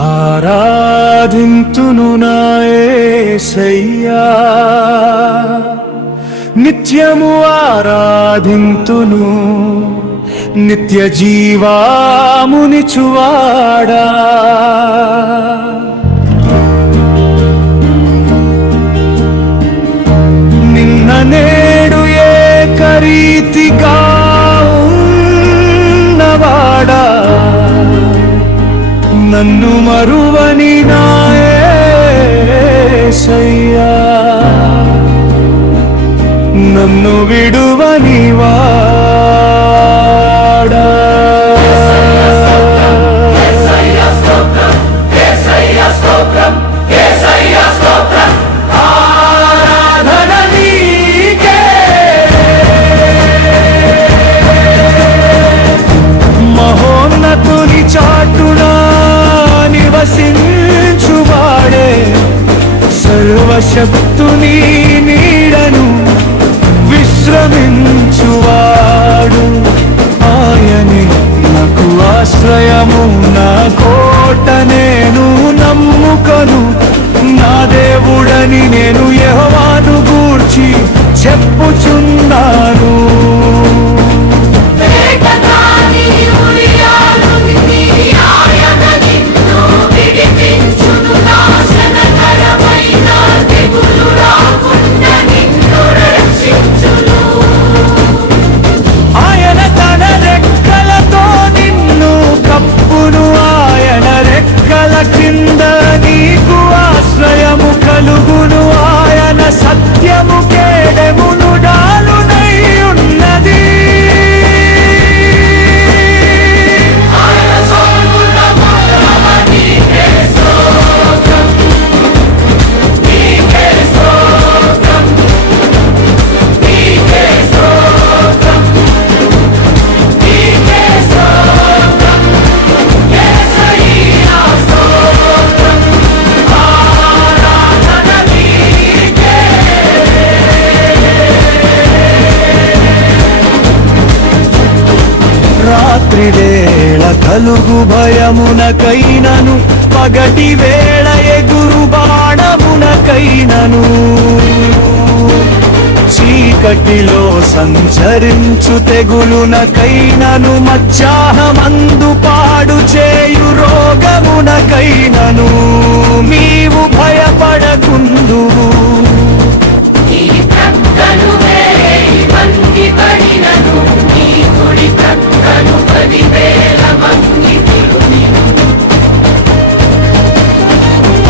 ఆరాధింతును నా యేసయ్యా, నిత్యము ఆరాధింతును, నిత్య జీవామునిచువాడా. నిన్న నేడు ఏకరీతిగా ఉన్నవాడా, నన్ను మరువని నా యేసయ్యా, నన్ను విడువని వాడా. ఆరాధన నీకే, మహోన్నతుని చాటున నివసించువాడే, సర్వశక్తుని నీడను విశ్రమించువాడు. ఆయనే నాకు ఆశ్రయము, నా కోట, నేను నమ్ముకొను నా దేవుడని నేను యెహోవాను గూర్చి చెప్పుచున్నాను. ఆయన తన రెక్కలతో నిన్ను కప్పును, ఆయన రెక్కల కింద నీకు ఆశ్రయము కలుగును. ఆయన సత్యము కేడెమును డాలునై ఉన్నది. రాత్రి వేళ కలుగు భయమునకైనను, పగటి వేళ ఎగురు బాణమునకైనను, చీకటిలో సంచరించు తెగులునకైనను, మధ్యాహ్నమందు పాడు చేయు రోగమునకైనను నీవు భయపడకుందువు.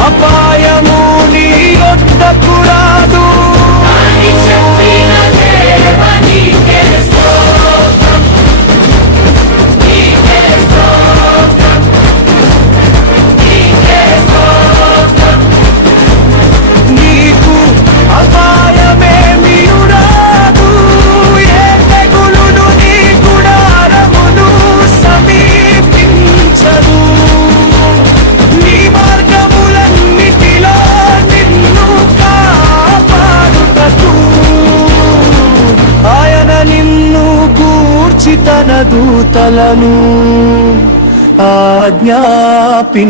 అపాయము నీ యొద్దకు రాదు, నీకు అపాయమేమీ రాదు. ఏ తెగులును నీ గుడారమును సమీపించదు. నీ మార్గములన్నిటిలో నిన్ను కాపాడుటకు ఆయన నిన్ను గూర్చి తన దూతలను ఆజ్ఞాపించును.